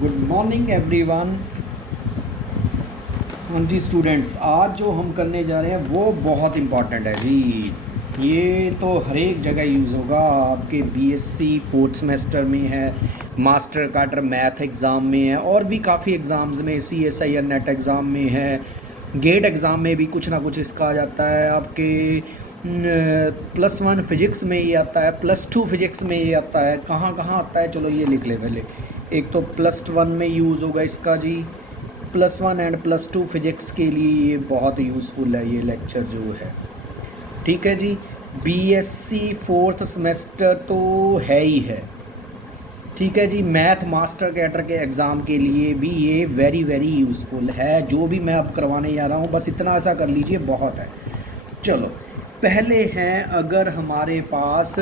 Good morning everyone. हाँ जी students, आज जो हम करने जा रहे हैं वो बहुत इम्पॉर्टेंट है जी। ये तो हर एक जगह यूज़ होगा। आपके बीएससी फोर्थ सेमेस्टर में है, मास्टर कार्टर मैथ एग्ज़ाम में है, और भी काफ़ी एग्ज़ाम्स में, CSIR नेट एग्ज़ाम में है, गेट एग्ज़ाम में भी कुछ ना कुछ इसका आ जाता है। आपके +1 फिज़िक्स में ये आता है, +2 फिज़िक्स में ये आता है। कहाँ कहाँ आता है, चलो ये लिख ले पहले। एक तो +1 में यूज़ होगा इसका जी, +1 एंड +2 फिज़िक्स के लिए ये बहुत यूज़फुल है ये लेक्चर जो है। ठीक है जी। बीएससी फोर्थ सेमेस्टर तो है ही है। ठीक है जी। मैथ मास्टर कैडर के एग्ज़ाम के लिए भी ये वेरी वेरी यूज़फुल है। जो भी मैं अब करवाने जा रहा हूँ बस इतना ऐसा कर लीजिए, बहुत है। चलो पहले हैं, अगर हमारे पास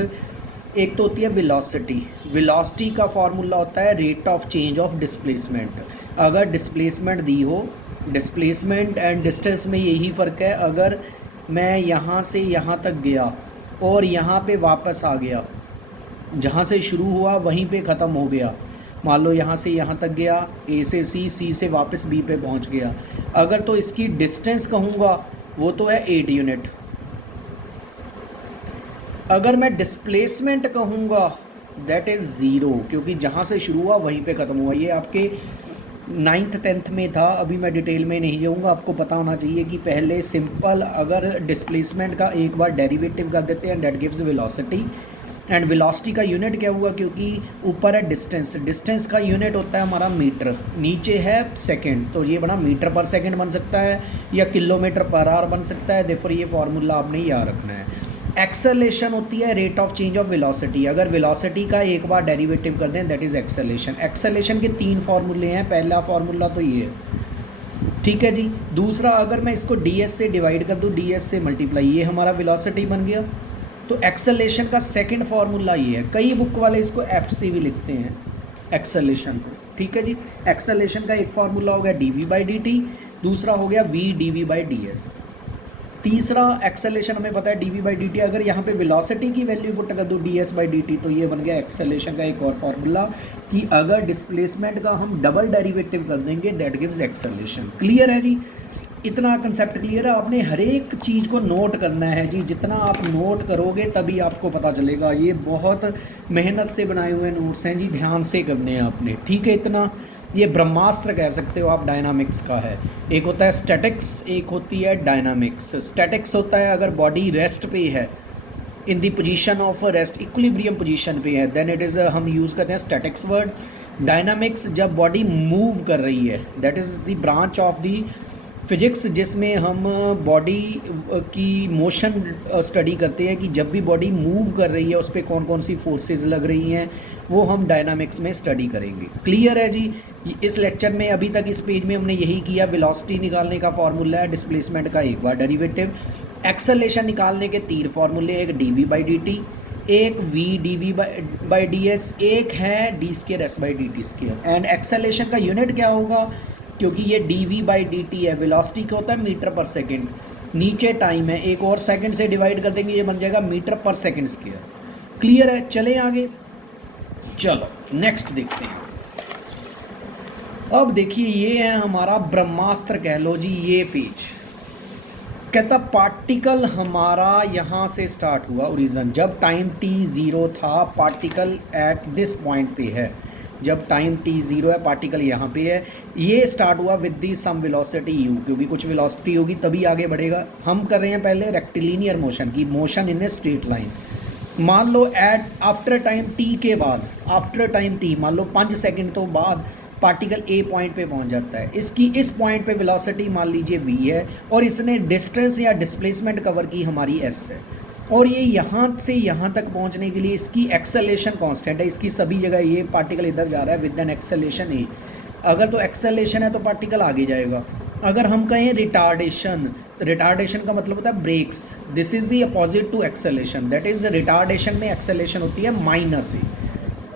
एक तो होती है वेलोसिटी। वेलोसिटी का फॉर्मूला होता है rate of change of displacement. अगर डिस्प्लेसमेंट दी हो, डिस्प्लेसमेंट एंड डिस्टेंस में यही फ़र्क है। अगर मैं यहाँ से यहाँ तक गया और यहाँ पे वापस आ गया, जहाँ से शुरू हुआ वहीं पे ख़त्म हो गया, मान लो यहाँ से यहाँ तक गया, A से C से वापस B पे पहुँच गया, अगर तो इसकी डिस्टेंस कहूँगा वो तो है 8 यूनिट। अगर मैं डिस्प्लेसमेंट कहूँगा दैट इज़ ज़ीरो, क्योंकि जहाँ से शुरू हुआ वहीं पे ख़त्म हुआ। ये आपके 9th 10th में था, अभी मैं डिटेल में नहीं जाऊँगा। आपको पता होना चाहिए कि पहले सिंपल अगर डिस्प्लेसमेंट का एक बार डेरिवेटिव कर देते हैं, that gives velocity. And velocity का यूनिट क्या हुआ, क्योंकि ऊपर है डिस्टेंस, डिस्टेंस का यूनिट होता है हमारा मीटर, नीचे है सेकंड, तो ये बना मीटर पर सेकंड बन सकता है या किलोमीटर पर आवर बन सकता है। देखो ये फार्मूला आपने याद रखना है। एक्सेलेरेशन होती है rate of change of velocity. अगर वेलोसिटी का एक बार डेरिवेटिव कर दें दैट इज़ एक्सेलेरेशन। एक्सेलेरेशन के 3 फार्मूले हैं। पहला फार्मूला तो ये है, ठीक है जी। दूसरा, अगर मैं इसको ds से डिवाइड कर दूँ, ds से मल्टीप्लाई, ये हमारा वेलोसिटी बन गया। तो एक्सेलेरेशन का सेकंड फार्मूला ये है। कई बुक वाले इसको f से भी लिखते हैं एक्सेलेरेशन को, ठीक है जी। एक्सेलेरेशन का एक फार्मूला हो गया dv/dt, दूसरा हो गया v dv/ds। तीसरा एक्सेलेरेशन हमें पता है dv/dt। अगर यहाँ पे वेलोसिटी की वैल्यू पुट कर दो ds/dt, तो ये बन गया एक्सेलेरेशन का एक और फार्मूला कि अगर डिस्प्लेसमेंट का हम डबल डेरिवेटिव कर देंगे दैट गिव्स एक्सेलेरेशन। क्लियर है जी, इतना कंसेप्ट क्लियर है। आपने हर एक चीज़ को नोट करना है जी, जितना आप नोट करोगे तभी आपको पता चलेगा। ये बहुत मेहनत से बनाए हुए नोट्स हैं जी, ध्यान से करने हैं आपने, ठीक है। इतना ये ब्रह्मास्त्र कह सकते हो आप डायनामिक्स का है। एक होता है स्टैटिक्स, एक होती है डायनामिक्स। स्टैटिक्स होता है अगर बॉडी रेस्ट पे है, in the position of rest, equilibrium position पे है, देन इट इज़ हम यूज़ करते हैं स्टैटिक्स वर्ड। डायनामिक्स जब बॉडी मूव कर रही है, that is the branch of the physics जिसमें हम बॉडी की मोशन स्टडी करते हैं कि जब भी बॉडी मूव कर रही है उस पर कौन कौन सी फोर्सेस लग रही हैं, वो हम डायनामिक्स में स्टडी करेंगे। क्लियर है जी। इस लेक्चर में अभी तक इस पेज में हमने यही किया। वेलोसिटी निकालने का फॉर्मूला है, डिस्प्लेसमेंट का एक बार डेरिवेटिव, एक्सेलेरेशन निकालने के 3 फार्मूले, एक dv/dt, एक v dv/ds, एक है d²s/dt²। एंड एक्सेलेरेशन का यूनिट क्या होगा, क्योंकि ये dv/dt है, वेलोसिटी का होता है मीटर पर सेकंड, नीचे टाइम है, एक और सेकंड से डिवाइड कर देंगे, ये बन जाएगा मीटर पर सेकंड स्क्वायर। क्लियर है, चलें आगे। चलो नेक्स्ट देखते हैं। अब देखिए ये है हमारा ब्रह्मास्त्र कह लो जी। ये पेज कहता पार्टिकल हमारा यहाँ से स्टार्ट हुआ ओरिजिन, जब टाइम t0 था, पार्टिकल एट दिस पॉइंट पे है। जब टाइम t0 है, पार्टिकल यहाँ पे है, ये स्टार्ट हुआ with the some velocity u, क्योंकि कुछ वेलोसिटी होगी तभी आगे बढ़ेगा। हम कर रहे हैं पहले रेक्टिलिनियर मोशन की, motion in a straight line. मान लो एट आफ्टर टाइम t के बाद, आफ्टर टाइम t मान लो 5 सेकंड तो बाद पार्टिकल a पॉइंट पे पहुंच जाता है। इसकी इस पॉइंट पे वेलोसिटी मान लीजिए v है, और इसने डिस्टेंस या डिस्प्लेसमेंट कवर की हमारी s है, और ये यहाँ से यहाँ तक पहुँचने के लिए इसकी एक्सेलेरेशन कांस्टेंट है। इसकी सभी जगह ये पार्टिकल इधर जा रहा है विद एन एक्सेलेरेशन a। अगर तो एक्सेलेरेशन है तो पार्टिकल आगे जाएगा। अगर हम कहें रिटार्डेशन, रिटार्डेशन का मतलब होता है brakes, this is the opposite to acceleration, that is retardation में एक्सेलेरेशन होती है -a।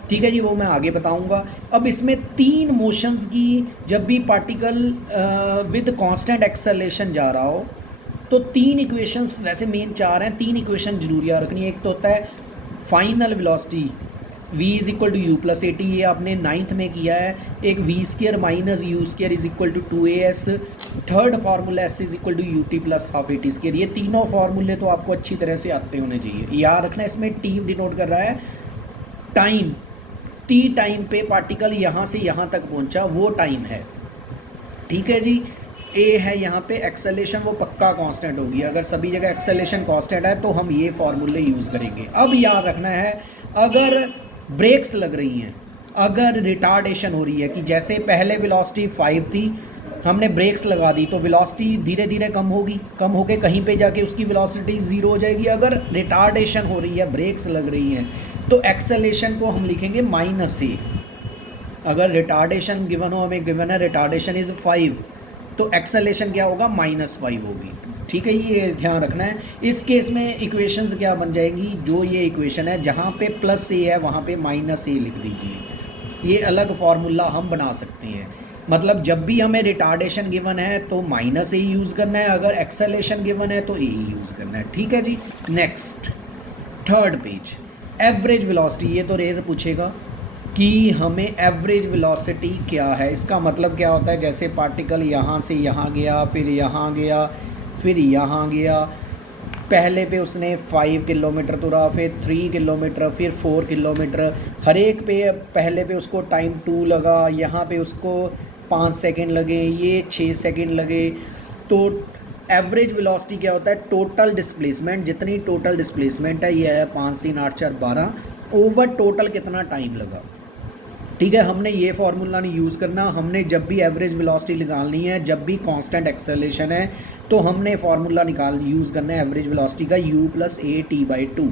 ठीक है जी, वो मैं आगे बताऊंगा। अब इसमें 3 मोशंस की, जब भी पार्टिकल विद कांस्टेंट एक्सेलेरेशन जा रहा हो तो 3 इक्वेशंस, वैसे मेन 4 हैं, 3 इक्वेशन जरूर याद रखनी है। एक तो होता है final velocity v is equal to u plus a t, ये आपने 9th में किया है। एक v square minus u square is equal to 2as। Third formula s is equal to u t plus half a t square. ये तीनों फार्मूले तो आपको अच्छी तरह से आते होने चाहिए। याद रखना, इसमें टी डिनोट कर रहा है टाइम, टी टाइम पे पार्टिकल यहाँ से यहाँ तक पहुँचा वो टाइम है, ठीक है जी। ए है यहाँ पे एक्सेलेरेशन, वो पक्का कांस्टेंट होगी। अगर सभी जगह एक्सेलेरेशन कांस्टेंट है तो हम ये फार्मूले यूज़ करेंगे। अब याद रखना है, अगर ब्रेक्स लग रही हैं, अगर रिटार्डेशन हो रही है, कि जैसे पहले वेलोसिटी 5 थी, हमने ब्रेक्स लगा दी तो वेलोसिटी धीरे धीरे कम होगी, कम होके कहीं पे जाके उसकी वेलोसिटी 0 हो जाएगी। अगर रिटार्डेशन हो रही है, ब्रेक्स लग रही हैं, तो एक्सेलेरेशन को हम लिखेंगे -a। अगर रिटार्डेशन गिवन हो, हमें गिवन है रिटार्डेशन इज़ 5, तो एक्सेलेरेशन क्या होगा, -5 होगी, ठीक है। ये ध्यान रखना है। इस केस में इक्वेशंस क्या बन जाएंगी, जो ये इक्वेशन है जहाँ पे +a है वहाँ पे -a लिख दीजिए। ये अलग फार्मूला हम बना सकते हैं। मतलब जब भी हमें रिटार्डेशन गिवन है तो -a यूज़ करना है, अगर एक्सेलेरेशन गिवन है तो a यूज़ करना है, ठीक है जी। Next third page, average velocity. ये तो रेयर पूछेगा कि हमें एवरेज वेलोसिटी क्या है। इसका मतलब क्या होता है, जैसे पार्टिकल यहाँ से यहाँ गया, फिर यहाँ गया, फिर यहाँ गया, पहले पे उसने 5 किलोमीटर तुरा, फिर 3 किलोमीटर, फिर 4 किलोमीटर, हर एक पे पहले पे उसको टाइम 2 लगा, यहाँ पे उसको 5 सेकेंड लगे, ये 6 सेकेंड लगे। तो एवरेज वेलोसिटी क्या होता है, टोटल डिस्प्लेसमेंट, जितनी टोटल डिस्प्लेसमेंट है, ये है 5 3 8 4 12, ओवर टोटल कितना टाइम लगा, ठीक है। हमने ये फार्मूला नहीं यूज़ करना। हमने जब भी एवरेज वेलोसिटी निकालनी है, जब भी कांस्टेंट एक्सेलेरेशन है, तो हमने फार्मूला यूज़ करना है एवरेज वेलोसिटी का, u + a/t/2।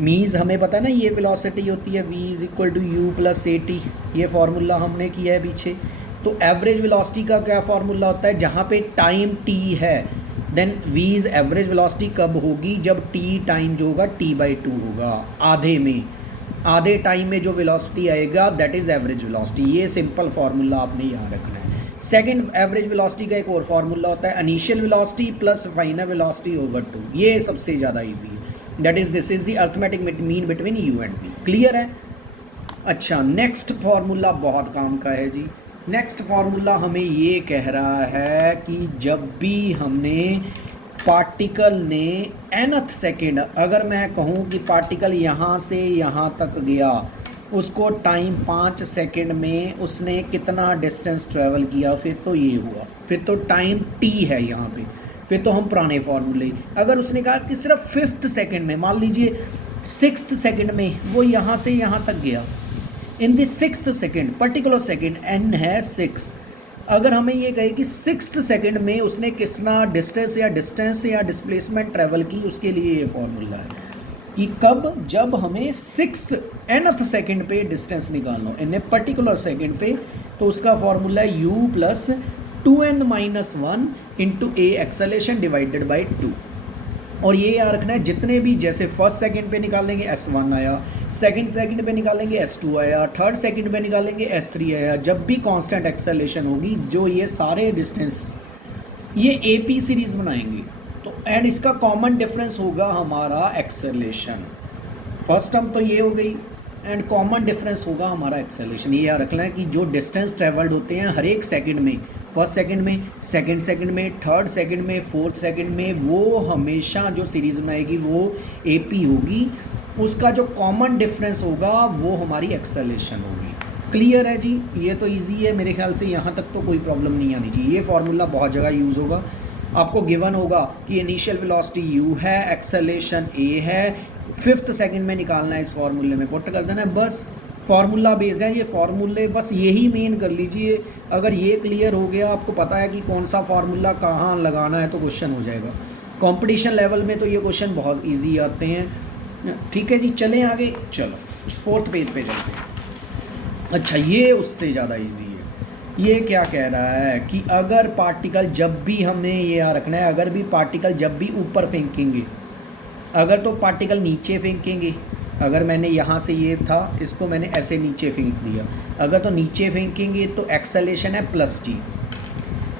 मीन्स हमें पता है ना ये वेलोसिटी होती है v is equal to u + a/t। ये फार्मूला हमने किया है पीछे। तो एवरेज वेलोसिटी का क्या फार्मूला होता है, जहाँ पे टाइम t है, then v is average velocity कब होगी, जब t टाइम जो होगा t/2 होगा, आधे टाइम में जो वेलोसिटी आएगा दैट इज़ एवरेज वेलोसिटी। ये सिंपल फार्मूला आपने याद रखना है। सेकंड, एवरेज वेलोसिटी का एक और फार्मूला होता है initial velocity plus final velocity over 2। ये सबसे ज़्यादा इजी है। That is this is the arithmetic mean between u and v। Clear है। अच्छा, नेक्स्ट फार्मूला बहुत काम का है जी। नेक्स्ट फार्मूला हमें ये कह रहा है कि जब भी हमने पार्टिकल ने nth सेकेंड, अगर मैं कहूँ कि पार्टिकल यहाँ से यहाँ तक गया, उसको टाइम 5 सेकेंड में उसने कितना डिस्टेंस ट्रैवल किया, फिर तो ये हुआ, फिर तो टाइम t है यहाँ पे, फिर तो हम पुराने फार्मूले। अगर उसने कहा कि सिर्फ 5th सेकेंड में, मान लीजिए 6th सेकेंड में वो यहाँ से यहाँ तक गया, in the 6th second, particular second n है 6, अगर हमें ये कहे कि 6th सेकेंड में उसने कितना डिस्टेंस या डिस्प्लेसमेंट ट्रैवल की, उसके लिए ये फार्मूला है कि कब, जब हमें nth सेकेंड पे डिस्टेंस निकालना हो इन ए पर्टिकुलर सेकेंड पे, तो उसका फार्मूला है u + 2n - 1 × a acceleration divided by 2। और ये याद रखना है, जितने भी, जैसे फर्स्ट सेकंड पे निकालेंगे s1 आया, सेकंड सेकंड पे निकालेंगे s2 आया, थर्ड सेकंड पे निकालेंगे s3 आया। जब भी कांस्टेंट एक्सेलेरेशन होगी, जो ये सारे डिस्टेंस ये AP सीरीज़ बनाएंगे, तो एंड इसका कॉमन डिफरेंस होगा हमारा एक्सेलेरेशन। फर्स्ट टर्म तो ये हो गई, एंड कॉमन डिफरेंस होगा हमारा एक्सेलेरेशन। ये याद रखना है कि जो डिस्टेंस ट्रेवल्ड होते हैं हर एक सेकंड में, फर्स्ट सेकंड में, सेकंड सेकंड में, थर्ड सेकंड में, फोर्थ सेकंड में, वो हमेशा जो सीरीज़ बनाएगी वो AP होगी। उसका जो कॉमन डिफरेंस होगा वो हमारी एक्सेलेरेशन होगी। क्लियर है जी। ये तो इजी है, मेरे ख्याल से यहाँ तक तो कोई प्रॉब्लम नहीं आनी चाहिए। ये फार्मूला बहुत जगह यूज़ होगा। आपको गिवन होगा कि इनिशियल वेलोसिटी u है, एक्सेलेरेशन a है, 5th सेकंड में निकालना है, इस फार्मूले में पुट कर देना है, बस फार्मूला बेस्ड है ये फार्मूले, बस यही मेन कर लीजिए। अगर ये क्लियर हो गया, आपको पता है कि कौन सा फार्मूला कहाँ लगाना है, तो क्वेश्चन हो जाएगा। कंपटीशन लेवल में तो ये क्वेश्चन बहुत इजी आते हैं। ठीक है जी, चलें आगे। चलो 4th पेज पे चलते हैं। अच्छा, ये उससे ज़्यादा इजी है। ये क्या कह रहा है कि अगर पार्टिकल, जब भी हमने ये याद रखना है, अगर भी पार्टिकल जब भी ऊपर फेंकेंगे, अगर तो पार्टिकल नीचे फेंकेंगे, अगर मैंने यहाँ से ये था, इसको मैंने ऐसे नीचे फेंक दिया, अगर तो नीचे फेंकेंगे तो एक्सेलेरेशन है +g।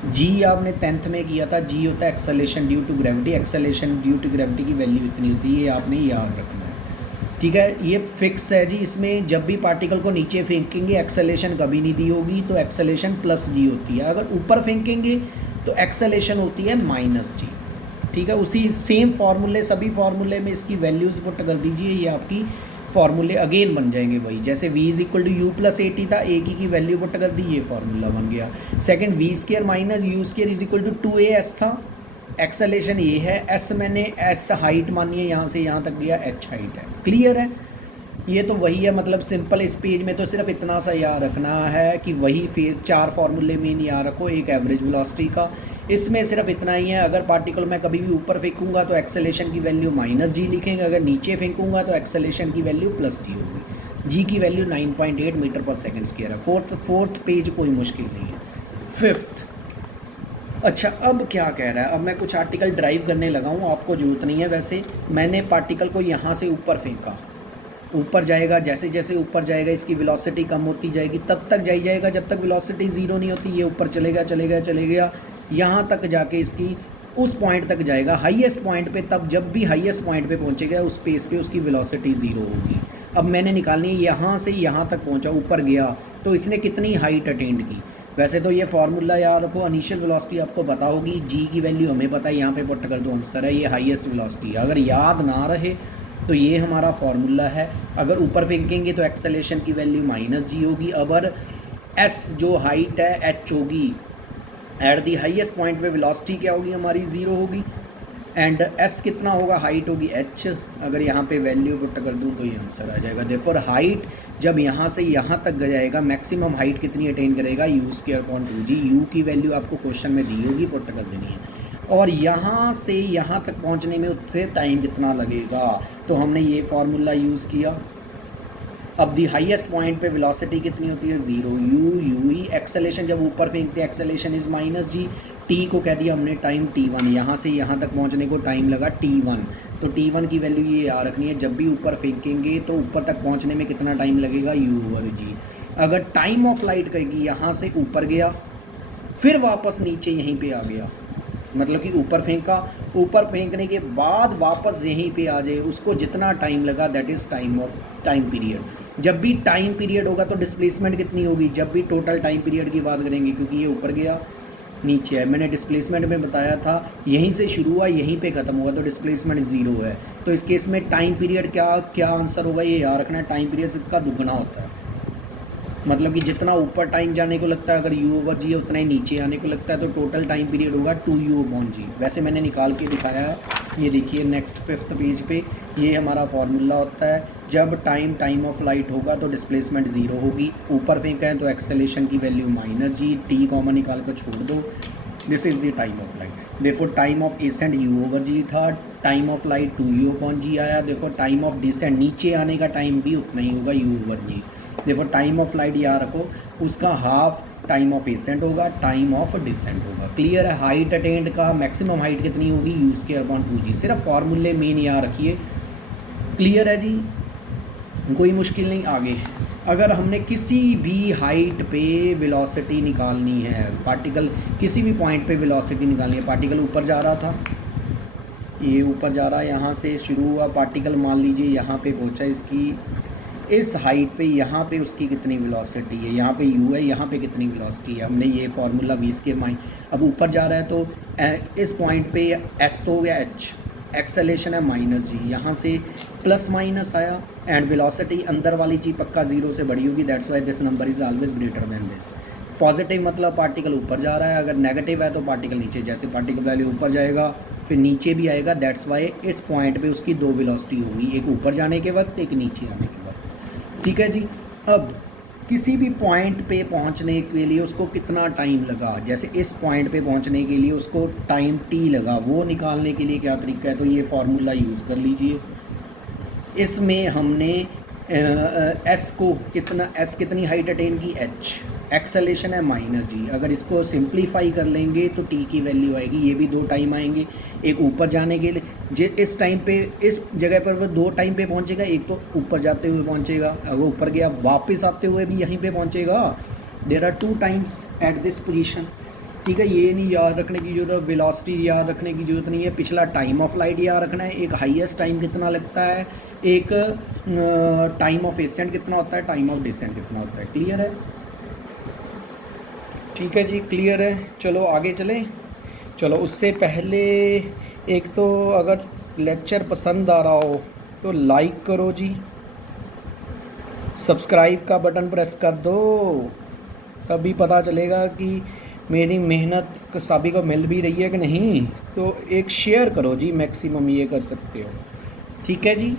g आपने 10th में किया था, g होता है acceleration due to gravity. Acceleration due to gravity की वैल्यू इतनी होती है, ये आपने याद रखना है। ठीक है, ये फिक्स है जी। इसमें जब भी पार्टिकल को नीचे फेंकेंगे एक्सेलेरेशन कभी नहीं दी होगी, तो एक्सेलेरेशन प्लस जी होती है। अगर ऊपर फेंकेंगे तो एक्सेलेरेशन होती है माइनस जी। ठीक है, उसी सेम फार्मूले, सभी फार्मूले में इसकी वैल्यूज़ पुट कर दीजिए, ये आपकी फार्मूले अगेन बन जाएंगे वही। जैसे v is equal to u plus a t था, ए की वैल्यू पुट कर दी, ये फार्मूला बन गया। Second v square minus u square is equal to 2as था, एक्सेलेरेशन ये है, एस मैंने एस हाइट मानी है, यहाँ से यहाँ तक दिया एच हाइट है। क्लियर है, ये तो वही है। मतलब सिंपल इस पेज में तो सिर्फ इतना सा याद रखना है कि वही फिर 4 फार्मूले मेन याद रखो, एक एवरेज वेलोसिटी का, इसमें सिर्फ इतना ही है। अगर पार्टिकल मैं कभी भी ऊपर फेंकूंगा तो एक्सेलेरेशन की वैल्यू माइनस जी लिखेंगे, अगर नीचे फेंकूंगा तो एक्सेलेरेशन की वैल्यू प्लस जी होगी। जी की वैल्यू 9.8 मीटर पर सेकेंड स्क्वायर है। फोर्थ पेज कोई मुश्किल नहीं है। फिफ्थ, अच्छा अब क्या कह रहा है, अब मैं कुछ आर्टिकल ड्राइव करने लगा हूँ, आपको ज़रूरत नहीं है वैसे। मैंने पार्टिकल को यहाँ से ऊपर फेंका, ऊपर जाएगा, जैसे जैसे ऊपर जाएगा इसकी वेलोसिटी कम होती जाएगी, तब तक जाएगा जब तक वेलोसिटी ज़ीरो नहीं होती। ये ऊपर चलेगा चलेगा चलेगा, यहाँ तक जाके इसकी उस पॉइंट तक जाएगा हाईएस्ट पॉइंट पे। तब जब भी हाईएस्ट पॉइंट पे पहुँचेगा उस स्पेस पे उसकी वेलोसिटी ज़ीरो होगी। अब मैंने निकालनी है, यहाँ से यहाँ तक पहुँचा, ऊपर गया तो इसने कितनी हाइट अटेंड की। वैसे तो ये फार्मूला याद रखो, इनिशियल वेलोसिटी आपको पता होगी, जी की वैल्यू हमें पता है, यहाँ पे पुट कर दो, आंसर है ये हाईएस्ट वेलोसिटी। अगर याद ना रहे तो ये हमारा फार्मूला है। अगर ऊपर फेंकेंगे तो एक्सेलेरेशन की वैल्यू माइनस जी होगी। अगर एस जो हाइट है एच होगी, एट दी हाईएस्ट पॉइंट पे वेलोसिटी क्या होगी हमारी, ज़ीरो होगी। एंड एस कितना होगा, हाइट होगी एच। अगर यहाँ पे वैल्यू पुट कर दूँ तो ये आंसर आ जाएगा। देयरफॉर हाइट जब यहाँ से यहाँ तक जाएगा, मैक्सिमम हाइट कितनी अटेन करेगा, you square upon 2g। You की वैल्यू आपको क्वेश्चन में दी होगी, पुट कर देनी है। और यहाँ से यहाँ तक पहुँचने में उससे टाइम कितना लगेगा, तो हमने ये फार्मूला यूज़ किया। अब दी हाईएस्ट पॉइंट पे वेलोसिटी कितनी होती है, ज़ीरो, यू ई। एक्सेलेरेशन जब ऊपर फेंकते हैं acceleration is minus g. T को कह दिया हमने टाइम t1, यहाँ से यहाँ तक पहुँचने को टाइम लगा t1, तो t1 की वैल्यू ये याद रखनी है। जब भी ऊपर फेंकेंगे तो ऊपर तक पहुँचने में कितना टाइम लगेगा, u/g। अगर टाइम ऑफ लाइट कहेगी, यहाँ से ऊपर गया फिर वापस नीचे यहीं पे आ गया, मतलब कि ऊपर फेंका, ऊपर फेंकने के बाद वापस यहीं पे आ जाए, उसको जितना टाइम लगा दैट इज़ टाइम पीरियड। जब भी टाइम पीरियड होगा तो डिस्प्लेसमेंट कितनी होगी, जब भी टोटल टाइम पीरियड की बात करेंगे, क्योंकि ये ऊपर गया नीचे है। मैंने डिस्प्लेसमेंट में बताया था, यहीं से शुरू हुआ यहीं पे ख़त्म हुआ, तो डिस्प्लेसमेंट ज़ीरो है। तो इस केस में टाइम पीरियड क्या आंसर होगा, ये याद रखना है, टाइम पीरियड इसका दुगना होता है। मतलब कि जितना ऊपर टाइम जाने को लगता है, अगर u/g है उतना ही नीचे आने को लगता है, तो टोटल टाइम पीरियड होगा 2u/g। वैसे मैंने निकाल के दिखाया है, ये देखिए नेक्स्ट फिफ्थ पेज पे, ये हमारा फार्मूला होता है। जब टाइम ऑफ लाइट होगा तो डिस्प्लेसमेंट ज़ीरो होगी, ऊपर फेंका है तो एक्सेलेरेशन की value minus g, T common निकाल कर छोड़ दो, this is the time of light. Therefore time of accent u/g था, टाइम ऑफ लाइट 2u/g आया। देयरफॉर टाइम ऑफ डिसेंट, नीचे आने का टाइम भी उतना ही होगा, u/g। देखो टाइम ऑफ लाइट याद रखो, उसका हाफ टाइम ऑफ एसेंट होगा, टाइम ऑफ डिसेंट होगा। क्लियर है। हाइट अटेंड का मैक्सिमम हाइट कितनी होगी, यू स्क्वायर अपॉन 2g। सिर्फ फार्मूले मेन याद रखिए। क्लियर है जी, कोई मुश्किल नहीं। आगे अगर हमने किसी भी हाइट पे वेलोसिटी निकालनी है, पार्टिकल किसी भी पॉइंट पे वेलोसिटी निकालनी है, पार्टिकल ऊपर जा रहा था, ये ऊपर जा रहा है, यहाँ से शुरू हुआ पार्टिकल, मान लीजिए यहाँ पे पहुँचा, इसकी इस हाइट पे, यहाँ पे उसकी कितनी वेलोसिटी है, यहाँ पे u है, यहाँ पे कितनी वेलोसिटी है, हमने ये फार्मूला v स्क्वायर माइन। अब ऊपर जा रहा है तो इस पॉइंट पे s तो हो गया h, एक्सेलेरेशन है माइनस जी, यहाँ से प्लस माइनस आया, एंड वेलोसिटी अंदर वाली चीज़ पक्का ज़ीरो से बड़ी होगी, that's why this number is always greater than this. Positive मतलब पार्टिकल ऊपर जा रहा है, अगर नेगेटिव है तो पार्टिकल नीचे। जैसे पार्टिकल वैल्यू ऊपर जाएगा फिर नीचे भी आएगा, दैट्स वाई इस पॉइंट पे उसकी दो वेलोसिटी होगी, एक ऊपर जाने के वक्त, एक नीचे आने के वक्त। ठीक है जी। अब किसी भी पॉइंट पे पहुंचने के लिए उसको कितना टाइम लगा, जैसे इस पॉइंट पे पहुंचने के लिए उसको टाइम t लगा, वो निकालने के लिए क्या तरीका है, तो ये फार्मूला यूज़ कर लीजिए। इसमें हमने s को कितना, s कितनी हाइट अटेन की, h, एक्सेलेरेशन है माइनस जी। अगर इसको सिंप्लीफाई कर लेंगे तो t की वैल्यू आएगी, ये भी दो टाइम आएंगे, एक ऊपर जाने के लिए, इस टाइम पे इस जगह पर वो दो टाइम पे पहुंचेगा, एक तो ऊपर जाते हुए पहुंचेगा, अगर ऊपर गया वापस आते हुए भी यहीं पे पहुंचेगा। There are two times at this position. ठीक है, ये नहीं याद रखने की जरूरत, वेलोसिटी याद रखने की जरूरत नहीं है, पिछला टाइम ऑफ लाइट याद रखना है, एक हाईएस्ट टाइम कितना लगता है, एक टाइम ऑफ एसेंट कितना होता है, टाइम ऑफ डिसेंट कितना होता है। क्लियर है? ठीक है जी, क्लियर है। चलो आगे चलें। चलो उससे पहले एक तो अगर लेक्चर पसंद आ रहा हो तो लाइक करो जी, सब्सक्राइब का बटन प्रेस कर दो, तभी पता चलेगा कि मेरी मेहनत सभी को मिल भी रही है कि नहीं। तो एक शेयर करो जी, मैक्सिमम ये कर सकते हो। ठीक है जी,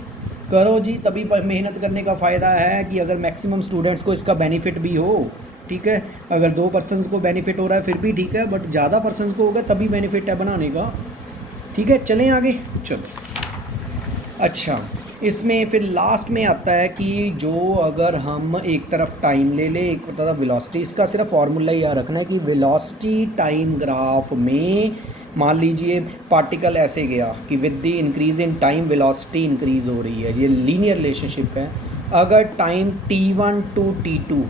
करो जी, तभी मेहनत करने का फ़ायदा है कि अगर मैक्सिमम स्टूडेंट्स को इसका बेनिफिट भी हो। ठीक है, अगर 2 पर्सनस को बेनिफिट हो रहा है फिर भी ठीक है, बट ज़्यादा पर्सनस को होगा तभी बेनिफिट है बनाने का। ठीक है, चलें आगे। चलो अच्छा, इसमें फिर लास्ट में आता है कि जो अगर हम एक तरफ टाइम ले लें, एक तरफ वेलोसिटी, इसका सिर्फ फार्मूला याद रखना है कि वेलोसिटी टाइम ग्राफ में मान लीजिए पार्टिकल ऐसे गया कि with the increase in time velocity increase हो रही है, ये लीनियर रिलेशनशिप है। अगर टाइम t1 टू t2,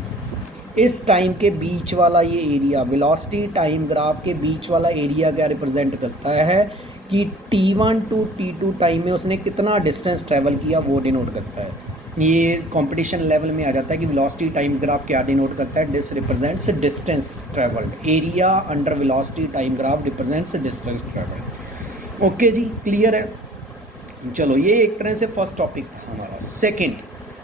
इस टाइम के बीच वाला ये एरिया, वेलोसिटी टाइम ग्राफ के बीच वाला एरिया क्या रिप्रेजेंट करता है कि t1 टू t2 टाइम में उसने कितना डिस्टेंस ट्रैवल किया वो डिनोट करता है। ये कंपटीशन लेवल में आ जाता है कि वेलोसिटी टाइम ग्राफ क्या डिनोट करता है, this represents distance travelled, area under velocity time graph represents distance travelled. Okay जी, क्लियर है। चलो ये एक तरह से फर्स्ट टॉपिक था हमारा। सेकेंड,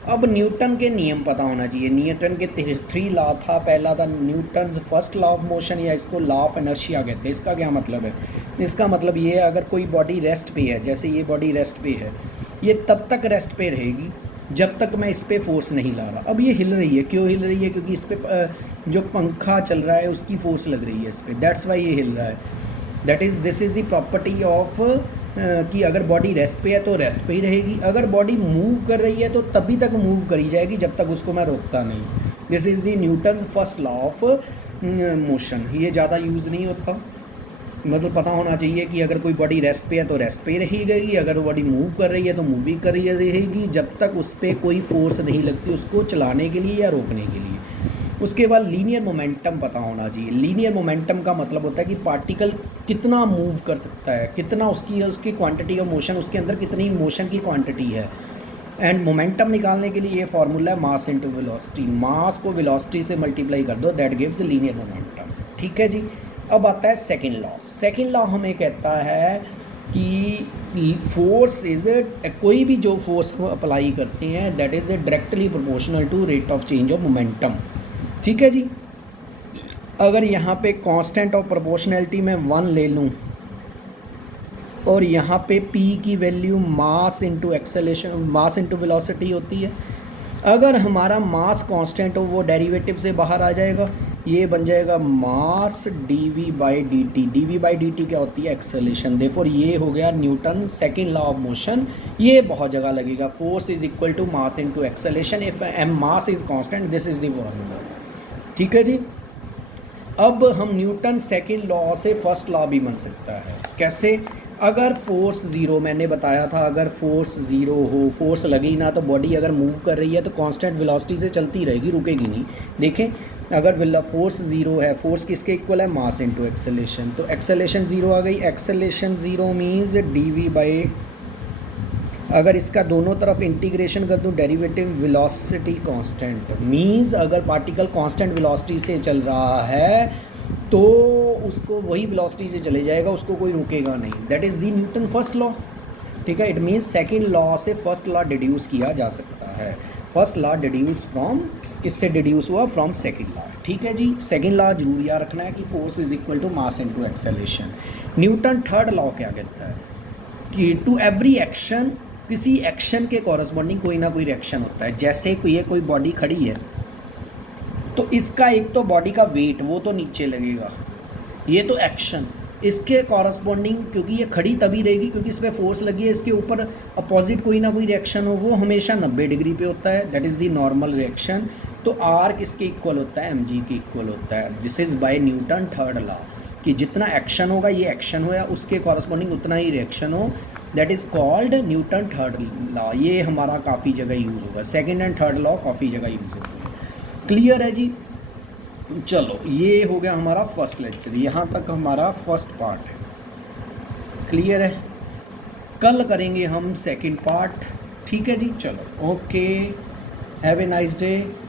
अब न्यूटन के नियम पता होना चाहिए। न्यूटन के 3 लॉ था। पहला था Newton's first law of motion, या इसको लॉ ऑफ इनर्शिया कहते हैं। इसका क्या मतलब है? इसका मतलब ये है अगर कोई बॉडी रेस्ट पे है, जैसे ये बॉडी रेस्ट पे है, ये तब तक रेस्ट पे रहेगी जब तक मैं इस पर फोर्स नहीं ला रहा। अब ये हिल रही है, क्यों हिल रही है? क्योंकि इस पर जो पंखा चल रहा है उसकी फोर्स लग रही है इस पर, दैट्स वाई ये हिल रहा है। This is the property of कि अगर बॉडी रेस्ट पे है तो रेस्ट पे ही रहेगी, अगर बॉडी मूव कर रही है तो तभी तक मूव करी जाएगी जब तक उसको मैं रोकता नहीं। This is the Newton's first law of motion. ये ज़्यादा यूज़ नहीं होता, मतलब पता होना चाहिए कि अगर कोई बॉडी रेस्ट पे है तो रेस्ट पे ही रहेगी, अगर बॉडी मूव कर रही है तो मूव ही कर रही रहेगी जब तक उस पर कोई फोर्स नहीं लगती उसको चलाने के लिए या रोकने के लिए। उसके बाद लीनियर मोमेंटम पता होना चाहिए। लीनियर मोमेंटम का मतलब होता है कि पार्टिकल कितना मूव कर सकता है, कितना उसकी क्वांटिटी ऑफ मोशन, उसके अंदर कितनी मोशन की क्वांटिटी है। एंड मोमेंटम निकालने के लिए ये फार्मूला है मास इनटू वेलोसिटी। मास को वेलोसिटी से मल्टीप्लाई कर दो, दैट गिव्स लीनियर मोमेंटम। ठीक है जी। अब आता है सेकेंड लॉ। सेकेंड लॉ हमें कहता है कि फोर्स इज कोई भी जो फोर्स को अप्लाई करते हैं that is directly proportional to rate of change of momentum. ठीक है जी। अगर यहाँ पे कांस्टेंट ऑफ प्रोपोर्शनैलिटी में 1 ले लूँ और यहाँ पे p की वैल्यू मास into acceleration, mass into velocity होती है। अगर हमारा मास कांस्टेंट हो वो डेरिवेटिव से बाहर आ जाएगा, ये बन जाएगा mass dv by d t. dv by d t क्या होती है? एक्सेलेरेशन। देयरफॉर ये हो गया Newton second law of motion. ये बहुत जगह लगेगा, force is equal to mass into acceleration if m mass is constant, this is the formula. ठीक है जी। अब हम न्यूटन सेकेंड लॉ से फर्स्ट लॉ भी बन सकता है। कैसे? अगर फोर्स ज़ीरो, मैंने बताया था अगर फोर्स ज़ीरो हो, फोर्स लगी ना, तो बॉडी अगर मूव कर रही है तो कांस्टेंट वेलोसिटी से चलती रहेगी, रुकेगी नहीं। देखें, अगर फोर्स ज़ीरो है, फोर्स किसके इक्वल है? मास इनटू एक्सेलेरेशन। तो एक्सेलेरेशन ज़ीरो आ गई। Acceleration zero means dv by, अगर इसका दोनों तरफ इंटीग्रेशन कर दूं, डेरिवेटिव वेलोसिटी कांस्टेंट मीन्स अगर पार्टिकल कांस्टेंट वेलोसिटी से चल रहा है तो उसको वही वेलोसिटी से चले जाएगा, उसको कोई रुकेगा नहीं। That is the Newton first law. ठीक है, इट मीन्स सेकेंड लॉ से फर्स्ट लॉ डिड्यूस किया जा सकता है। फर्स्ट लॉ डिड्यूस फ्रॉम, किससे डिड्यूस हुआ? From second law. ठीक है जी। सेकेंड लॉ जरूर याद रखना है कि force is equal to mass into acceleration. Newton third law क्या कहता है कि टू एवरी एक्शन, किसी एक्शन के कॉरस्पॉन्डिंग कोई ना कोई रिएक्शन होता है। जैसे कोई बॉडी खड़ी है तो इसका एक तो बॉडी का वेट वो तो नीचे लगेगा, ये तो एक्शन, इसके कॉरस्पॉन्डिंग क्योंकि ये खड़ी तभी रहेगी क्योंकि इस पर फोर्स लगी है, इसके ऊपर अपोजिट कोई ना कोई रिएक्शन हो, वो हमेशा 90 डिग्री पे होता है, that is the normal reaction. तो आर किसके इक्वल होता है? mg के इक्वल होता है। This is by Newton third law कि जितना एक्शन होगा, ये एक्शन हो या उसके कॉरस्पॉन्डिंग उतना ही रिएक्शन हो, that is called Newton third law. ये हमारा काफ़ी जगह यूज़ होगा, सेकेंड एंड थर्ड लॉ काफ़ी जगह यूज़ होगा। क्लियर है जी। चलो ये हो गया हमारा फर्स्ट लेक्चर, यहाँ तक हमारा फर्स्ट पार्ट है। क्लियर है। कल करेंगे हम सेकंड पार्ट, ठीक है जी, चलो okay, have a nice day.